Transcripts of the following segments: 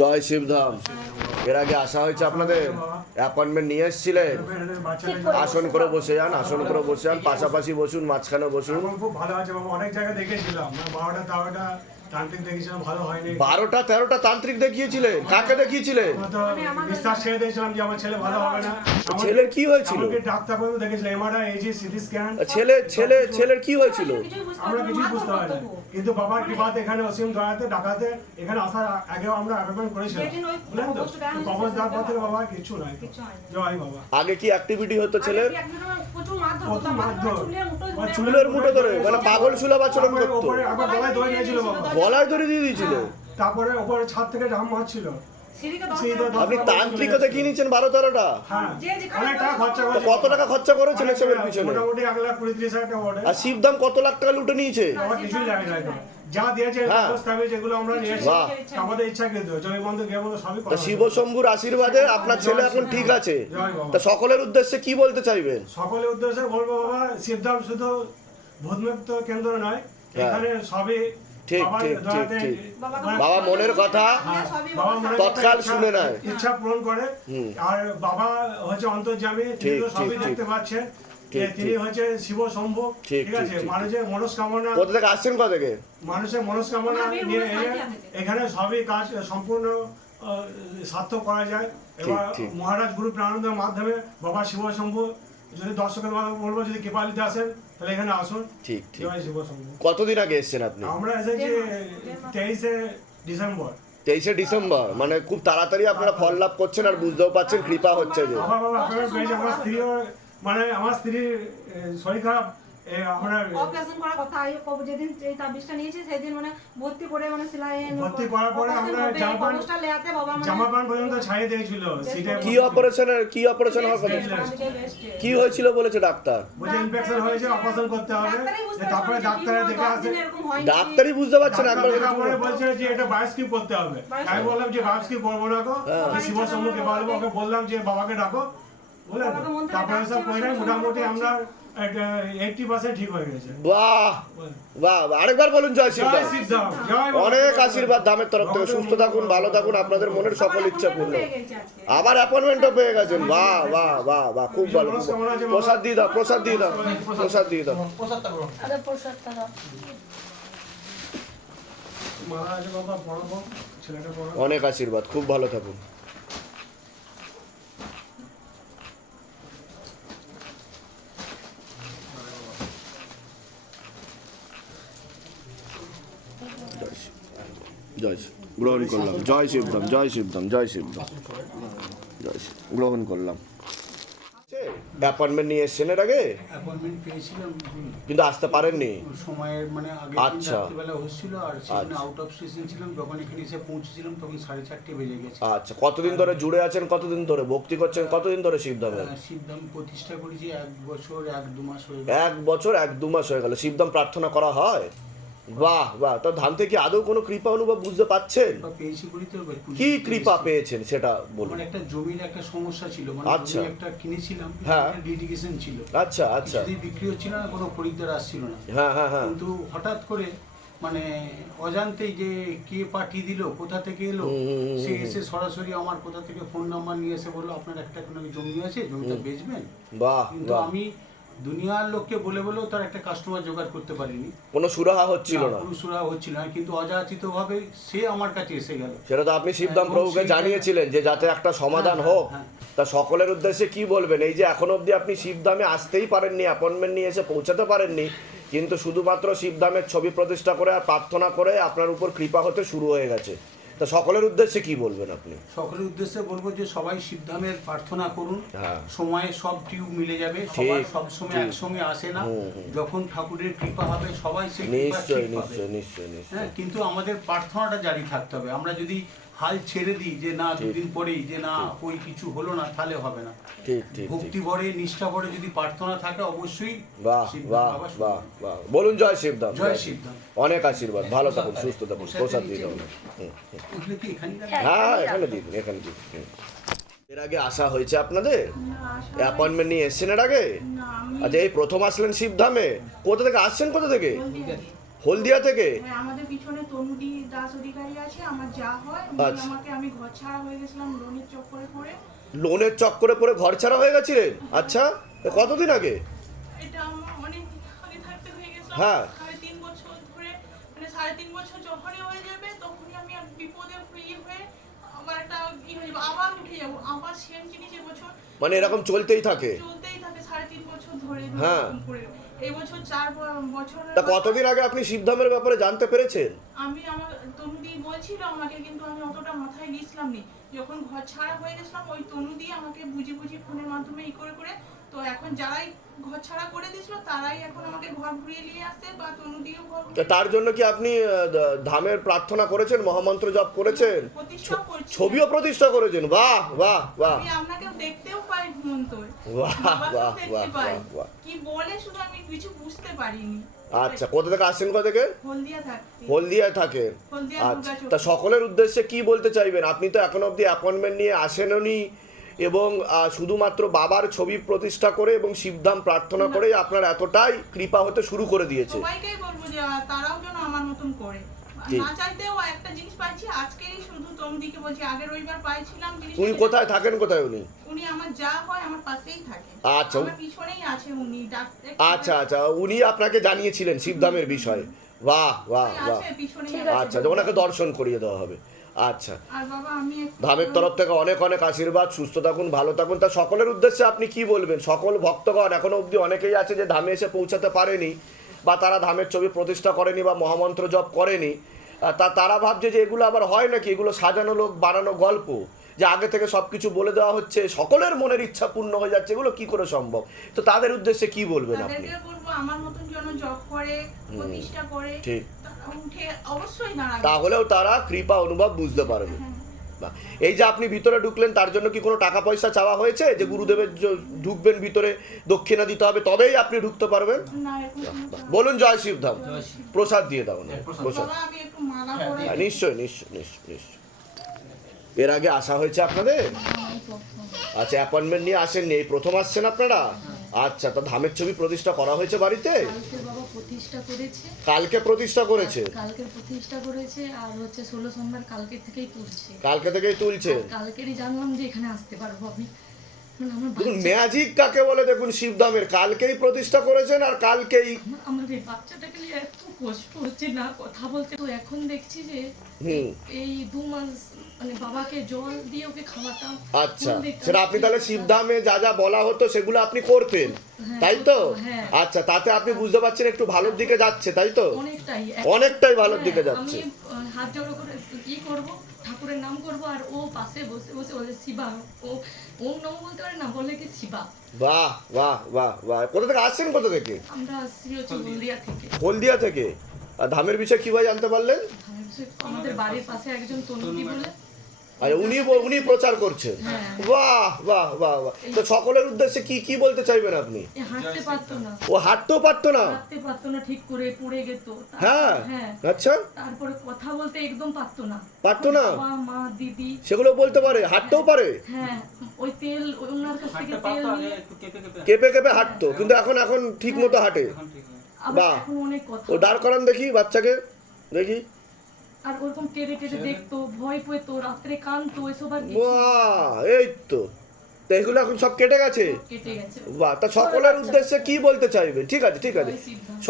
জয় শিবধাম। এর আগে আসা হয়েছে আপনাদের? অ্যাপয়েন্টমেন্ট নিয়ে এসেছিলেন? আসন করে বসে যান, আসন করে বসে যান, পাশাপাশি বসুন, মাঝখানে বসুন। খুব ভালো আছে বাবা, অনেক জায়গায় দেখেছিলাম। বারোটা, তেরোটা তান্ত্রিক দেখেছিলাম ভালো হয়নি। বারোটা তেরোটা তান্ত্রিক দেখিয়েছিলেন কাকে দেখিয়েছিলেন বিশ্বাস ছেড়ে দিয়েছিলাম যে আমার ছেলে ভালো হবে না। আমার- ছেলের কি হয়েছিল? ডাক্তার পর্যন্ত দেখেছিলাম এমআরআই এজি সিটি স্ক্যান ছেলে ছেলে ছেলের কি হয়েছিল? আমরা কিছুই বুঝতে পারি না কিন্তু বাবার কৃপাতে এখানে অসীম দয়াতে ডাকাতে এখানে আসার আগেও আমরা অ্যাপয়েন্টমেন্ট করেছিলাম। বুঝলেন তো? কবজ দেওয়ার পর থেকে বাবা। কিছু নাই জয় বাবা। আগে কি অ্যাক্টিভিটি হতো ছেলের? প্রচুর মারধর মারধর। চুলের মুঠো ধরে- মানে পাগল আচরণ তারপরে করতো গলায় ধরে নিয়েছিল বাবা। গলায় ধরে দিয়ে দিয়েছিল। তারপরে ওপরে ছাদ থেকে ঢাম মারছিল। আপনি তান্ত্রিকও দেখিয়ে নিয়েছেন বারো তেরোটা? হ্যাঁ। কত টাকা খরচা করেছেন এসবের পিছনে? মোটামুটি এক লাখ কুড়ি হাজার টাকা ওঠে আর শিবধাম কত লাখ টাকা লুটে নিয়েছে। যা দিয়েছে হ্যাঁ। যেগুলো আমরা নিয়েছি আমাদের ইচ্ছা কিন্তু জয় বন্ধু গে বন্ধু সবই তা শিব শম্ভুর আশীর্বাদে আপনার ছেলে এখন ঠিক আছে। তা সকলের উদ্দেশ্যে কি বলতে চাইবেন? সকলের উদ্দেশ্যে বলব বাবা শিবধাম শুধু ভূতমুক্ত কেন্দ্র নয় হ্যাঁ। এখানে সবই ঠিক, ঠিক, ঠিক, ঠিক। বাবা মনের কথা? হ্যাঁ, মনের তৎকাল শুনে নেয়। ইচ্ছা পূরণ করে। আর বাবা হচ্ছে অন্তর্জামী তিনি ঠিক, সবই দেখতে পাচ্ছেন তিনি হচ্ছে শিব শম্ভু ঠিক, ঠিক আছে? ঠিক, ঠিক। মানুষের মনস্কামনা কোথা থেকে আসছেন কোথা থেকে? মানুষের মনস্কামনা নিয়ে এলে এখানে সবই কাজ সম্পূর্ণ সার্থক করা যায়। এবার মহারাজ গুরু প্রাণন্দের মাধ্যমে বাবা শিব শম্ভু যদি দর্শকের বলব যদি কৃপালিতে আসেন তাহলে এখানে আসুন। ঠিক ঠিক। কতদিন আগে এসেছেন আপনি? আমরা এসেছি তেইশে ডিসেম্বর। তেইশে ডিসেম্বর মানে খুব তাড়াতাড়ি আপনারা ফল লাভ করছেন আর বুঝতেও পারছেন কৃপা হচ্ছে যে। আমার স্ত্রী মানে আমার স্ত্রীর শরীর খারাপ। আমরা অপারেশন করার কথা আই যেদিন এই তাবিজটা নিয়েছি সেদিন মানে ভর্তি করে মানে সেলাইন ভর্তি করার পরে আমরা জামা প্যান্ট- লেয়াতে বাবা মানে জামা প্যান্ট পর্যন্ত ছাইয়ে দিয়েছিল সিটে কি অপারেশনের কি অপারেশন হওয়ার কথা কি হয়েছিল বলেছে ডাক্তার? বলছে ইনফেকশন হয়েছে অপারেশন করতে হবে। তারপরে ডাক্তারে দেখে আসে। ডাক্তারই বুঝতে একবার দেখার বলছে যে এটা বায়োস্কিপ করতে হবে। আমি বললাম যে বায়োস্কিপ করব না গো হ্যাঁ। শিব সম্মুখে বলব ওকে বললাম যে বাবাকে ডাকো। তারপরে সব ডাকছি, মোটামুটি আমরা ঠিক হয়ে গেছে। বাহ বাহ বাহ। আরেকবার বলুন জয় জয় সিদ্ধাম অনেক আশীর্বাদ ধামের তরফ থেকে। সুস্থ থাকুন ভালো থাকুন। আপনাদের মনের সকল ইচ্ছা পূর্ণ। আবার অ্যাপয়েন্টমেন্টও পেয়ে গেছেন। বাহ বাহ বাহ বাহ। খুব ভালো প্রসাদ দিয়ে দাও প্রসাদ দিয়ে দাও প্রসাদ দিয়ে দাও। অনেক আশীর্বাদ। খুব ভালো থাকুন। জয় গ্রহণ করলাম জয় শিবধাম জয় শিবধাম জয় শিবধাম জয় গ্রহণ করলাম অ্যাপয়েন্টমেন্ট নিয়ে এসছেন এর আগে? অ্যাপয়েন্টমেন্ট পেয়েছিলাম কিন্তু আসতে পারেননি? সময়ের মানে আগে আচ্ছা। রাত্রিবেলা হচ্ছিল আর সেখানে আচ্ছা। আউট অফ স্টেশন ছিলাম যখন এখানে এসে পৌঁছেছিলাম তখন সাড়ে চারটে বেজে গেছে। আচ্ছা। কতদিন ধরে জুড়ে আছেন? কতদিন ধরে? ভক্তি করছেন? কতদিন ধরে শিবধামে শিবধাম প্রতিষ্ঠা করেছি এক বছর এক দু মাস হয়ে এক বছর এক দু মাস হয়ে গেল। শিবধাম প্রার্থনা করা হয়? বাহ বাহ। তো ধাম থেকে আদৌ কোনো কৃপা অনুভব বুঝতে পাচ্ছেন? কি কৃপা পেয়েছেন সেটা বলুন। একটা জমির একটা সমস্যা ছিল মানে আচ্ছা। একটা কিনেছিলাম হ্যাঁ। লিটিগেশন ছিল। আচ্ছা আচ্ছা। কিছুতেই বিক্রি হচ্ছিল না কোনো খরিদ্দার আসছিল না। হ্যাঁ হ্যাঁ হ্যাঁ। কিন্তু হঠাৎ করে মানে অজান্তেই যে কে পাঠিয়ে দিল কোথা থেকে এলো সে এসে সরাসরি আমার কোথা থেকে ফোন নাম্বার নিয়ে এসে বলল আপনার একটা কোনো জমি আছে জমিটা বেচবেন? বাহ কিন্তু আমি দুনিয়ার লোককে বলে বলেও তার একটা কাস্টমার জোগাড় করতে পারিনি। কোনো সুরাহা হচ্ছিল না পুরো সুরা হচ্ছিল না। কিন্তু অযাচিত ভাবে সে আমার কাছে এসে গেল। সেটা তো আপনি শিবদাম প্রভুকে জানিয়েছিলেন যে যাতে একটা সমাধান হ্যাঁ, হোক। হ্যাঁ। তা সকলের উদ্দেশ্যে কি বলবেন? এই যে এখন অবধি আপনি শিবধামে আসতেই পারেননি অ্যাপয়েন্টমেন্ট নিয়ে এসে পৌঁছাতে পারেননি কিন্তু শুধুমাত্র শিবধামের ছবি প্রতিষ্ঠা করে আর প্রার্থনা করে আপনার উপর কৃপা হতে শুরু হয়ে গেছে। তা সকলের উদ্দেশ্যে কি বলবেন আপনি? সকলের উদ্দেশ্যে বলব যে সবাই শিবধামের প্রার্থনা করুন। হ্যাঁ। সময়ে সব টিউব মিলে যাবে সবার সব সময় একসঙ্গে আসে না। যখন ঠাকুরের কৃপা হবে সবাই সেই কৃপা নিশ্চয়ই নিশ্চয় নিশ্চয় নিশ্চয়ই নিশ্চয়ই নিশ্চয়ই। হ্যাঁ কিন্তু আমাদের প্রার্থনাটা জারি থাকতে হবে। আমরা যদি হাল ছেড়ে দিই যে না দুদিন পরেই যে না ওই কিছু হলো না তাহলে হবে না। ঠিক ঠিক ঠিক। ভক্তি ভরে নিষ্ঠা ভরে যদি প্রার্থনা থাকে অবশ্যই বাহ বাহ বাহ বাহ। বলুন জয় শিবধাম জয় শিবধাম অনেক আশীর্বাদ। ভালো থাকুন সুস্থ থাকুন প্রসাদ দিয়ে এখানে হ্যাঁ এখানে দিন এখানে দিন এর আগে আসা হয়েছে আপনাদের? অ্যাপয়েন্টমেন্ট নিয়ে এসছেন এর আগে? আচ্ছা এই প্রথম আসলেন শিবধামে। কোথা থেকে? আসছেন কোথা থেকে? হলদিয়া থেকে? হ্যাঁ আমাদের পিছনে তনুদি দাস অধিকারী আছে আমার যা হয় উনি আচ্ছা। আমাকে আমি ঘর ছাড়া হয়ে গেছিলাম লোনের চক্করে পড়ে। লোনের চক্করে পরে ঘর ছাড়া হয়ে গেছিলেন আচ্ছা তো কতদিন আগে? এটা আমার অনেক আগে থাকতে হয়ে হ্যাঁ। সাড়ে তিন বছর ধরে মানে সাড়ে তিন বছর যখনই হয়ে যাবে তখনই আমি আর বিপদে ইয়ে হয়ে আবার একটা ই হয়ে যাব আবার উঠে যাব। আবার সেম জিনিস এবছর মানে এরকম চলতেই থাকে। চলতেই থাকে সাড়ে তিন বছর ধরে হ্যাঁ। এরকম করে এই বছর চার বছর তা কতদিন আগে আপনি শিবধামের ব্যাপারে জানতে পেরেছেন? আমি আমার তনুদি বলছিল আমাকে কিন্তু আমি অতটা মাথায় দিয়েছিলাম নি। যখন ঘর ছাড়া হয়ে গেছিলাম ওই তনুদি আমাকে বুঝি বুঝি ফোনের মাধ্যমে ই করে করে তো এখন যারাই ঘর ছাড়া করে তারাই এখন আমাকে ঘর ঘুরিয়ে নিয়ে আসছে বা তনুদিও ঘর তার জন্য কি আপনি ধামের প্রার্থনা করেছেন মহামন্ত্র জপ করেছেন? ছবিও প্রতিষ্ঠা করেছেন। বাহ বাহ বাহ। আমি আপনাকেও দেখতেও পাই মন্তর বাহ বাহ বাহ কি বলে শুধু আমি কিছু বুঝতে পারিনি। আচ্ছা কোথা থেকে আসছেন কোথা থেকে? হলদিয়া হলদিয়া আচ্ছা তা সকলের উদ্দেশ্যে কি বলতে চাইবেন? আপনি তো এখন অবধি অ্যাপয়েন্টমেন্ট নিয়ে আসেননি। এবং শুধুমাত্র বাবার ছবি প্রতিষ্ঠা করে এবং শিবধাম প্রার্থনা করে আপনার এতটাই কৃপা হতে শুরু করে দিয়েছে। সবাইকেই বলব যে তারাও যেন আমার মতন করে। ঠিক। একটা জিনিস পাইছি আজকেই শুধু তমদিকে বলছি আগের রবিবার পাইছিলাম উনি কোথায় থাকেন কোথায় উনি? উনি আমার যা হয় আমার পাশেই থাকে। আচ্ছা। পিছনেই আছে উনি আচ্ছা আচ্ছা উনি আপনাকে জানিয়েছিলেন শিবধামের বিষয়ে। বাহ বাহ বাহ। আছে। আচ্ছা ওনাকে দর্শন করিয়ে দেওয়া হবে। আচ্ছা। ধামের তরফ থেকে অনেক অনেক আশীর্বাদ সুস্থ থাকুন ভালো থাকুন। তা সকলের উদ্দেশ্যে আপনি কি বলবেন? সকল ভক্তগণ এখনও অবধি অনেকেই আছে যে ধামে এসে পৌঁছাতে পারেনি বা তারা ধামের ছবি প্রতিষ্ঠা করেনি বা মহামন্ত্র জপ করেনি। তা তারা ভাবছে যে এগুলো আবার হয় নাকি? এগুলো সাজানো লোক বানানো গল্প যে আগে থেকে সব কিছু বলে দেওয়া হচ্ছে সকলের মনের ইচ্ছা পূর্ণ হয়ে যাচ্ছে এগুলো কি করে সম্ভব? তো তাদের উদ্দেশ্যে কি বলবেন আপনি? আমার মতন যেন জব করে প্রতিষ্ঠা করে। ঠিক। তাহলেও তারা কৃপা অনুভব বুঝতে পারবে। হ্যাঁ। বাহ। এই যে আপনি ভিতরে ঢুকলেন তার জন্য কি কোনো টাকা পয়সা চাওয়া হয়েছে? যে গুরুদেবের ঢুকবেন ভিতরে দক্ষিণা দিতে হবে তবেই আপনি ঢুকতে পারবেন? বলুন জয় শিবধাম। প্রসাদ দিয়ে দাও না প্রসাদ। হ্যাঁ, নিশ্চয় নিশ্চয় নিশ্চয় নিশ্চয়। এর আগে আসা হয়েছে আপনাদের? আচ্ছা অ্যাপয়েন্টমেন্ট নিয়ে আসেননি এই প্রথম আসছেন আপনারা? আচ্ছা তা ধামের ছবি প্রতিষ্ঠা করা হয়েছে বাড়িতে? কালকে বাবা প্রতিষ্ঠা করেছে। কালকে প্রতিষ্ঠা করেছে? কালকে প্রতিষ্ঠা করেছে আর হচ্ছে ষোলো সোমবার কালকে থেকেই তুলছে। কালকে থেকেই তুলছে? কালকেরই জানলাম যে এখানে আসতে পারব আমি। দেখুন ম্যাজিক কাকে বলে দেখুন শিবধামের? কালকেই প্রতিষ্ঠা করেছেন আর কালকেই আমার- আমার এই বাচ্চাটাকে নিয়ে এত কষ্ট হচ্ছে না কথা বলতে। তো এখন দেখছি যে এই দু মাস মানে বাবাকে জল দিয়ে ওকে খাওয়াতাম আচ্ছা সেটা আপনি তাহলে শিবধামে যা যা বলা হতো সেগুলো আপনি করতেন হ্যাঁ, তাই তো? হ্যাঁ। আচ্ছা তাতে আপনি বুঝতে পারছেন একটু ভালোর দিকে যাচ্ছে তাই তো? অনেকটাই অনেকটাই ভালোর হ্যাঁ, দিকে যাচ্ছে। আমি আহ, হাত জড়ো করে ই করব ঠাকুরের নাম করব আর ও পাশে বসে বসে বলে শিবা ও ওম নম বলতে পারে না বলে কি শিবা? বাহ বাহ বাহ বাহ। কোথা থেকে আসছেন কোথা থেকে? আমরা আসছি হচ্ছে হলদিয়া। থেকে। হলদিয়া থেকে? আর ধামের বিষয়ে কীভাবে জানতে পারলেন? আমাদের বাড়ির পাশে একজন তনুদি বলে। আর উনি উনি প্রচার করছেন। হ্যাঁ। বাহ বাহ বাহ বাহ। তো সকলের উদ্দেশ্যে কি কি বলতে চাইবেন আপনি? হাঁটতে পারতো না। ও হাঁটতেও পারতো না? হাঁটতে পারতো না ঠিক করে পড়ে যেত হ্যাঁ। হ্যাঁ। আচ্ছা। তারপরে কথা বলতে একদম পারতো না। পারতো না? মা দিদি। সেগুলো বলতে পারে? হাঁটতেও পারে? হ্যাঁ। ওই তেল ওনার কাছ থেকে তেল নিয়ে কেঁপে কেঁপে। হাঁটতো কিন্তু এখন এখন ঠিক মতো হাঁটে বাহ। এখন অনেক কথা ও দাঁড় করান দেখি বাচ্চাকে। দেখি। আর ওরকম টেনে টেনে দেখতো ভয় পেতো রাত্রে কানতো এসব আর বাহ এই তো। তো এগুলো এখন সব কেটে গেছে? বাহ তা সকলের উদ্দেশ্যে কি বলতে চাইবেন? ঠিক আছে ঠিক আছে।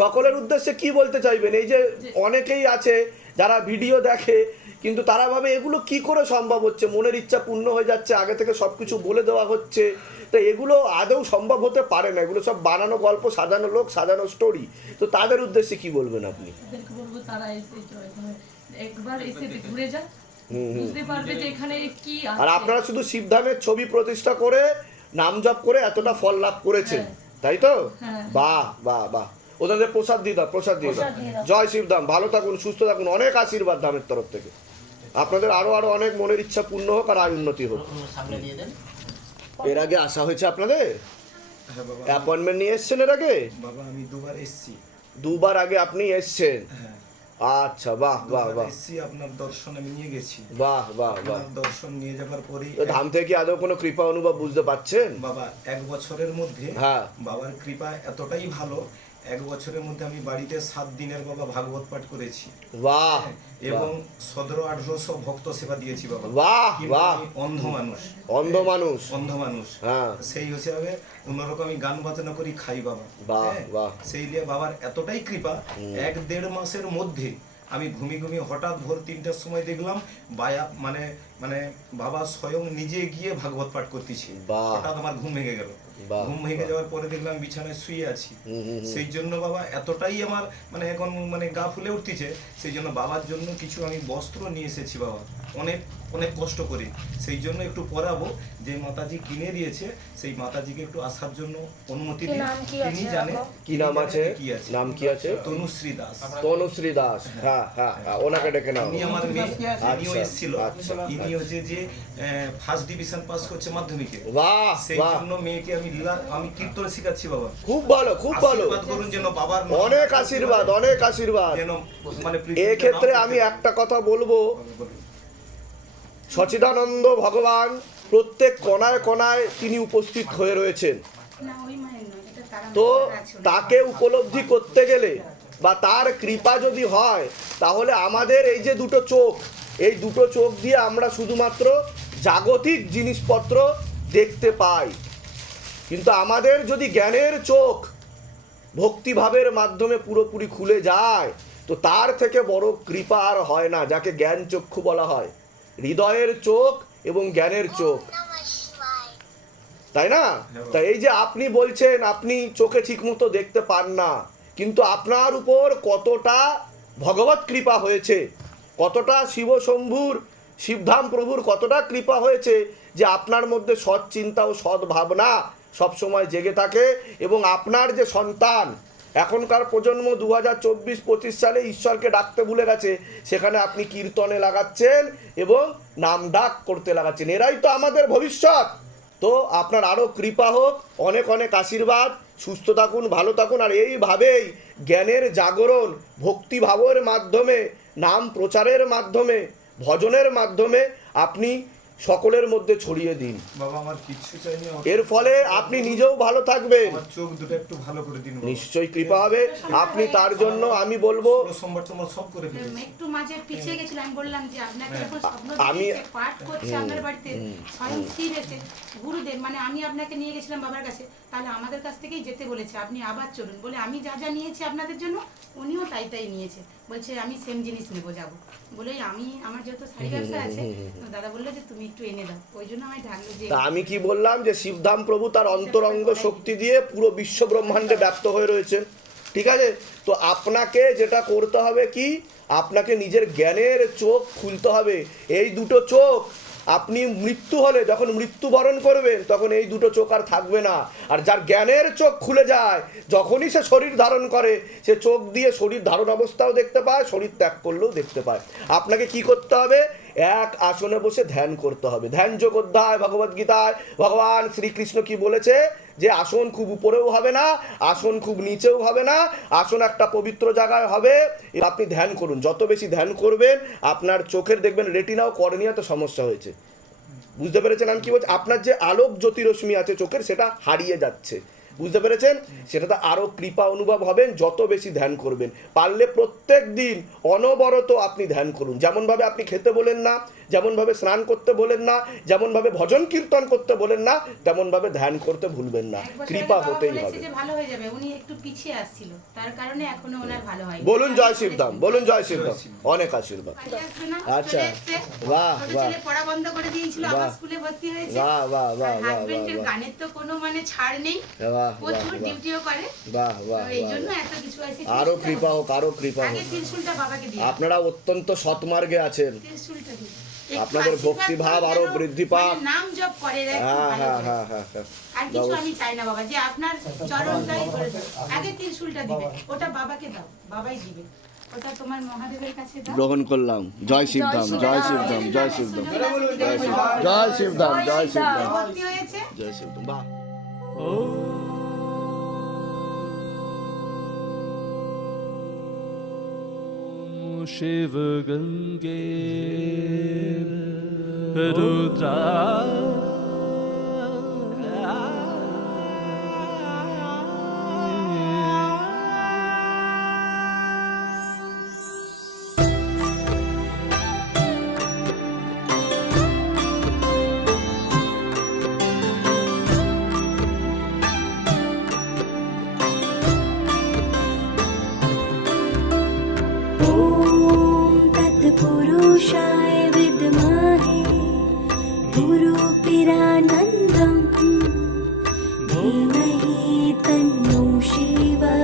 সকলের উদ্দেশ্যে কি বলতে চাইবেন? এই যে অনেকেই আছে যারা ভিডিও দেখে কিন্তু তারা ভাবে এগুলো কি করে সম্ভব হচ্ছে? মনের ইচ্ছা পূর্ণ হয়ে যাচ্ছে আগে থেকে সব কিছু বলে দেওয়া হচ্ছে। তো এগুলো আদৌ সম্ভব হতে পারে না। এগুলো সব বানানো গল্প সাজানো লোক সাজানো স্টোরি তো তাদের উদ্দেশ্যে কি বলবেন আপনি? বলব তারা। একবার এসে ঘুরে হুম। বুঝতে পারবে যে এখানে কি আর আপনারা শুধু শিবধামের ছবি প্রতিষ্ঠা করে নাম জপ করে এতটা ফল লাভ করেছেন হ্যাঁ। তাই তো? হ্যাঁ। বাহ বাহ বাহ। ওদের প্রসাদ দিয়ে দাও প্রসাদ দিয়ে দাও। জয় শিবধাম ভালো থাকুন সুস্থ থাকুন অনেক আশীর্বাদ ধামের তরফ থেকে। আপনাদের আরও আরও অনেক মনের ইচ্ছা পূর্ণ হোক আর আয় উন্নতি হোক। এর আগে আসা হয়েছে আপনাদের? হ্যাঁ অ্যাপয়েন্টমেন্ট নিয়ে এসছেন এর আগে? বাবা আমি দুবার এসছি। দুবার আগে আপনি এসছেন। হ্যাঁ। আচ্ছা বাহ বাহ বাহ। আপনার দর্শন আমি নিয়ে গেছি। বাহ বাহ বাহ। দর্শন নিয়ে যাবার পরেই তো ধাম থেকে আদৌ কোনো কৃপা অনুভব বুঝতে পারছেন? বাবা এক বছরের মধ্যে হ্যাঁ। বাবার কৃপা এতটাই ভালো এক বছরের মধ্যে আমি বাড়িতে সাত দিনের বাবা ভাগবত পাঠ করেছি। বাহ এবং সতেরো আঠারোশো ভক্ত সেবা দিয়েছি বাবা। বাহ বাহ। অন্ধ মানুষ। অন্ধ মানুষ। অন্ধ মানুষ। হ্যাঁ। সেই হিসাবে কোনোরকম আমি গান বাজনা করি খাই বাবা। বাহ, হ্যাঁ? বাহ। সেই দিয়ে বাবার এতটাই কৃপা এক দেড় মাসের মধ্যে আমি ঘুমি ঘুমি হঠাৎ ভোর তিনটার সময় দেখলাম বায়া মানে মানে বাবা স্বয়ং নিজে গিয়ে ভাগবত পাঠ করতেছি। হঠাৎ আমার ঘুম ভেঙে গেল। ঘুম ভেঙে যাওয়ার পরে দেখলাম বিছানায় শুয়ে আছি। সেই জন্য বাবা এতটাই আমার মানে এখন মানে গা ফুলে উঠতেছে সেই জন্য বাবার জন্য কিছু আমি বস্ত্র নিয়ে এসেছি বাবা। অনেক অনেক কষ্ট করে। সেই জন্য একটু পরাবো যে মাতাজি কিনে দিয়েছে সেই মাতাজিকে একটু আসার জন্য অনুমতি দিন তিনি জানে কি নাম আছে? কি আছে। নাম কি আছে? তনুশ্রী দাস। তনুশ্রী দাস। হ্যাঁ হ্যাঁ হ্যাঁ ওনাকে ডেকে নাও। ইনি আমার মেয়ে ইনিও আচ্ছা, এসেছিল। আচ্ছা, ইনি হচ্ছে যে ফার্স্ট ডিভিশন পাস করছে মাধ্যমিকে। বাহ সেই জন্য মেয়েকে আমি লীলা আমি কীর্তন শেখাচ্ছি বাবা। খুব ভালো খুব ভালো। আশীর্বাদ করুন যেন বাবার অনেক আশীর্বাদ অনেক আশীর্বাদ। যেন মানে এক্ষেত্রে নাম আমি একটা কথা বলব। সচিদানন্দ ভগবান প্রত্যেক কণায় কণায় তিনি উপস্থিত হয়ে রয়েছেন তো। তাকে উপলব্ধি করতে গেলে বা তার কৃপা যদি হয়, তাহলে আমাদের এই যে দুটো চোখ, এই দুটো চোখ দিয়ে আমরা শুধুমাত্র জাগতিক জিনিসপত্র দেখতে পাই কিন্তু আমাদের যদি জ্ঞানের চোখ ভক্তিভাবের মাধ্যমে পুরোপুরি খুলে যায়, তো তার থেকে বড় কৃপা আর হয় না, যাকে জ্ঞান চক্ষু বলা হয় হৃদয়ের চোখ এবং জ্ঞানের চোখ। তাই না? তাই এই যে আপনি বলছেন আপনি চোখে ঠিকমতো দেখতে পান না কিন্তু আপনার উপর কতটা ভগবত কৃপা হয়েছে কতটা শিব শম্ভুর শিবধাম প্রভুর কতটা কৃপা হয়েছে যে আপনার মধ্যে সৎ চিন্তা ও সৎ ভাবনা সবসময় জেগে থাকে এবং আপনার যে সন্তান এখনকার প্রজন্ম দু হাজার চব্বিশ পঁচিশ সালে ঈশ্বরকে ডাকতে ভুলে গেছে। সেখানে আপনি কীর্তনে লাগাচ্ছেন এবং নাম ডাক করতে লাগাচ্ছেন। এরাই তো আমাদের ভবিষ্যৎ। তো আপনার আরও কৃপা হোক, অনেক অনেক আশীর্বাদ। সুস্থ থাকুন, ভালো থাকুন, আর এইভাবেই জ্ঞানের জাগরণ, ভক্তিভাবের মাধ্যমে, নাম প্রচারের মাধ্যমে, ভজনের মাধ্যমে আপনি সকলের মধ্যে ছড়িয়ে দিন। বাবা আমার কিচ্ছু চাইনি আমার- এর ফলে আপনি নিজেও ভালো থাকবেন। আমার চোখ দুটো একটু ভালো করে দিন নিশ্চয়ই কৃপা হবে। আপনি তার জন্য আমি বলব সোমবার তোমার সব করে ফেলেছি হ্যাঁ, একটু মাঝে পিছিয়ে গেছিল আমি বললাম যে আপনাকে যখন স্বপ্ন আমি- পাঠ করছে আপনার বাড়িতে স্বয়ং এসে গুরুদেব মানে আমি আপনাকে নিয়ে গেছিলাম বাবার কাছে তাহলে আমাদের কাছ থেকেই যেতে বলেছে আপনি আবার চলুন। বলে আমি যা যা নিয়েছি আপনাদের জন্য উনিও তাই তাই নিয়েছে। বলছে আমি সেম জিনিস নেব যাব। বলে আমি আমার যেহেতু শাড়ি ব্যবসা আছে দাদা বলল যে তুমি একটু এনে দাও। ওই জন্য আমি ঢাকলো যে আমি কি বললাম যে শিবধাম প্রভু তার অন্তরঙ্গ শক্তি দিয়ে পুরো বিশ্ব ব্রহ্মাণ্ডে ব্যপ্ত হয়ে রয়েছেন ঠিক আছে? তো আপনাকে যেটা করতে হবে কি আপনাকে নিজের জ্ঞানের চোখ খুলতে হবে। এই দুটো চোখ আপনি মৃত্যু হলে যখন মৃত্যুবরণ করবেন, তখন এই দুটো চোখ আর থাকবে না। আর যার জ্ঞানের চোখ খুলে যায়, যখনই সে শরীর ধারণ করে, সে চোখ দিয়ে শরীর ধারণ অবস্থাও দেখতে পায়, শরীর ত্যাগ করলেও দেখতে পায়। আপনাকে কি করতে হবে? এক আসনে বসে ধ্যান করতে হবে। ধ্যান যোগ অধ্যায়, ভগবদ্গীতায় ভগবান শ্রীকৃষ্ণ কি বলেছে? যে আসন খুব উপরেও হবে না, আসন খুব নিচেও হবে না, আসন একটা পবিত্র জায়গায় হবে। আপনি ধ্যান করুন, যত বেশি ধ্যান করবেন, আপনার চোখের দেখবেন রেটিনাও করণীয়তে সমস্যা হয়েছে। বুঝতে পেরেছেন আমি কি বলছি? আপনার যে আলোক জ্যোতিরশ্মি আছে চোখের, সেটা হারিয়ে যাচ্ছে। বুঝতে পেরেছেন? সেটাতে আরও কৃপা অনুভব হবেন, যত বেশি ধ্যান করবেন। পারলে প্রত্যেক দিন অনবরত আপনি ধ্যান করুন। যেমনভাবে আপনি খেতে বলেন না যেমনভাবে স্নান করতে বলেন না যেমনভাবে ভজন কীর্তন করতে বলেন না তেমনভাবে ধ্যান করতে ভুলবেন না। কৃপা হতেই হবে। যে ভালো যাবে উনি একটু পিছিয়ে আসছিল। তার কারণে এখনও ওনার ভালো বলুন জয় শিবধাম বলুন জয় শিবধাম অনেক আশীর্বাদ। আচ্ছা। বাহ, বাহ। পড়া বন্ধ করে দিয়েছিল বাহ। স্কুলে ভর্তি হয়েছে। বাহ, বাহ, বাহ, বাহ, বাহ, বাহ। গানের তো কোনো মানে ছাড় নেই। বাহ বাহ প্রচুর ডিউটিও করে। বাহ বাহ তো এই বাহ জন্য এত কিছু আছে। আরও কৃপা হোক আরও কৃপা আগে হোক। বাবাকে দিই আপনারা অত্যন্ত সৎমার্গে আছেন। দিই আপনাদের আশীর্বাদ ভক্তিভাব আরও বৃদ্ধি পাক। মানে নাম জপ করে হ্যাঁ হ্যাঁ। হ্যাঁ হ্যাঁ হ্যাঁ। আর কিছু আমি চাই না বাবা যে আপনার চরণটাই করে দাও। আগে ত্রিশুলটা দিবে ওটা বাবাকে দাও বাবাই দিবে। ওটা তোমার মহাদেবের কাছে দাও। গ্রহণ করলাম। জয় শিবধাম জয় শিবধাম জয় শিবধাম। জয় শিব- জয় শিবধাম জয় শিবধাম জয় শিবধাম। বাহ। Schäwe geben, du धीमहि तन्नो शिवा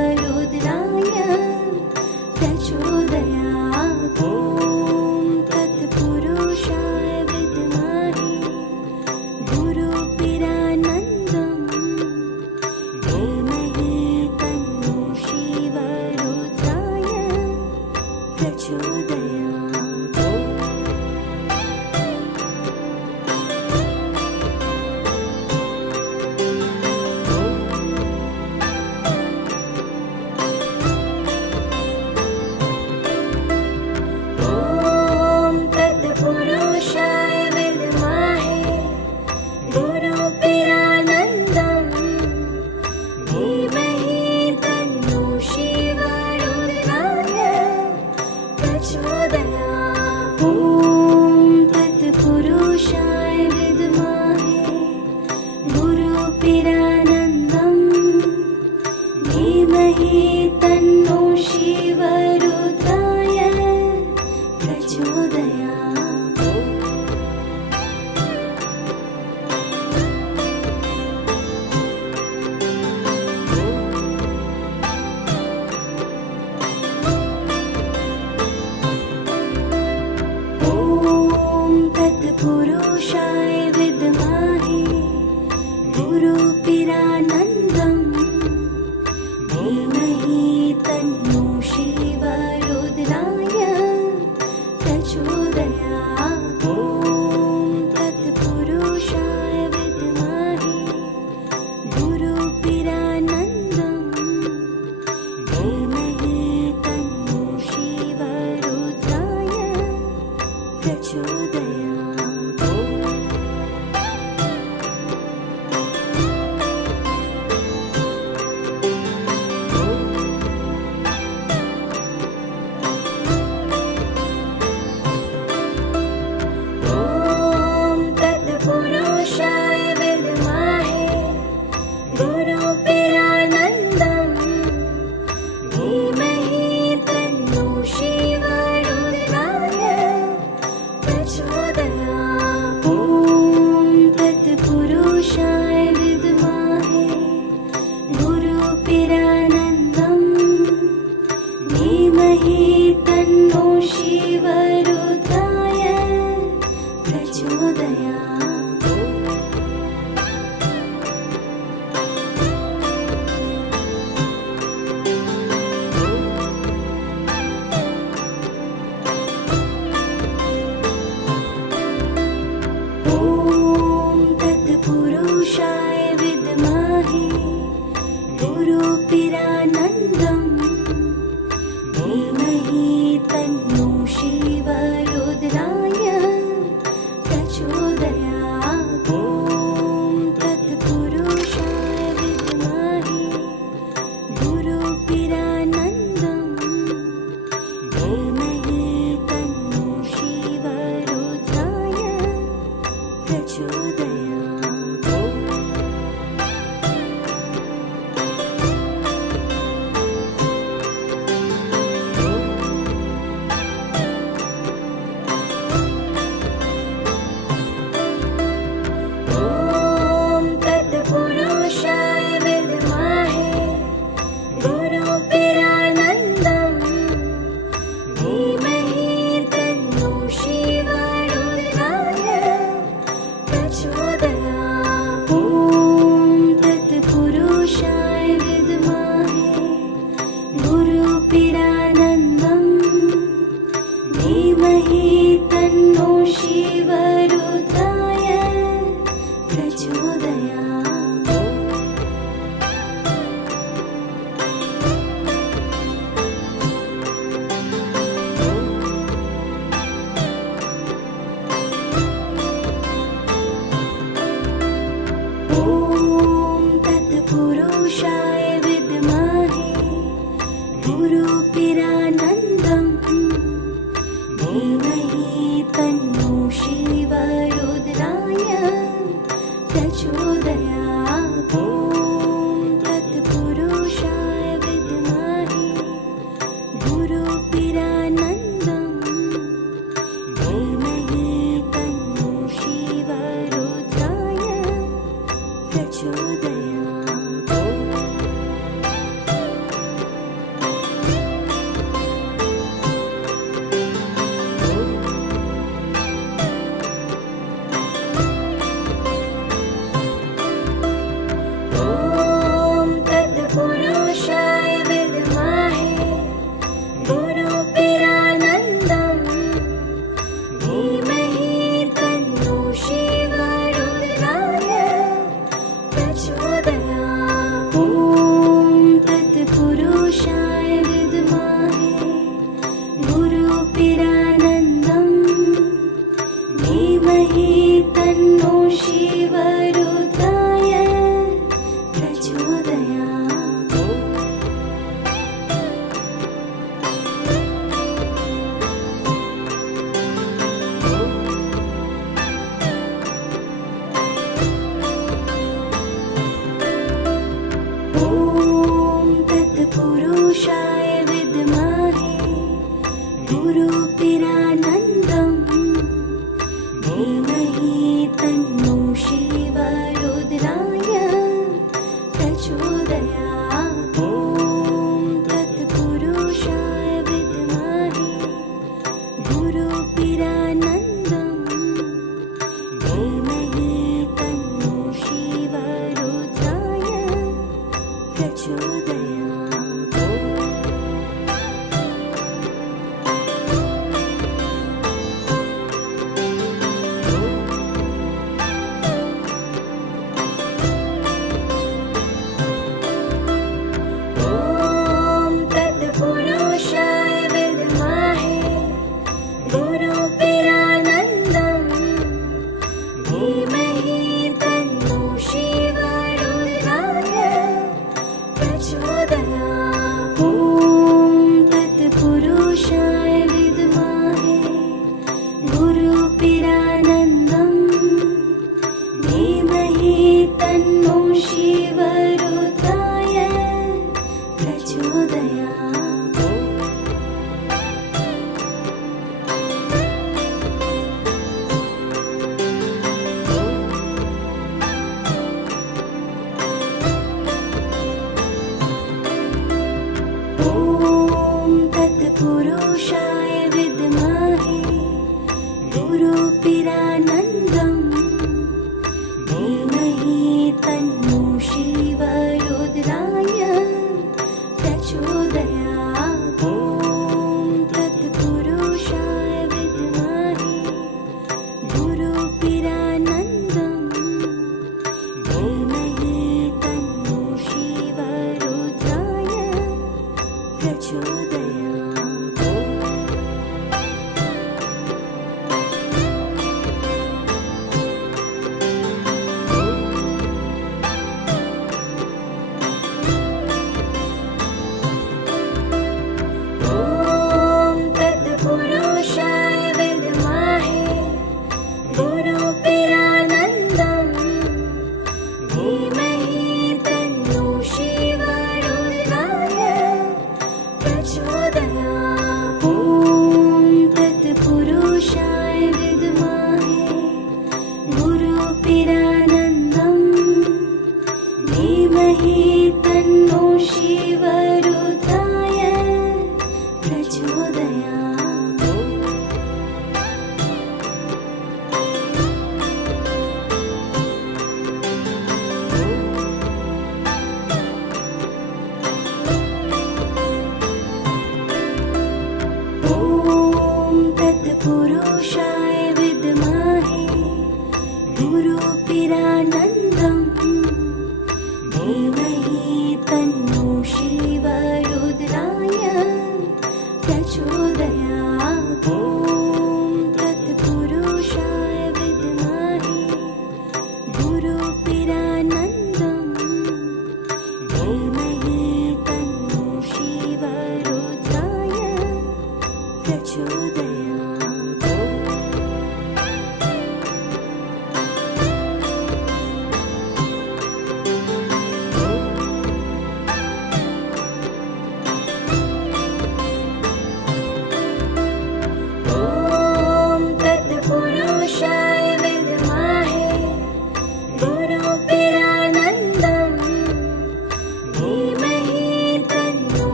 you.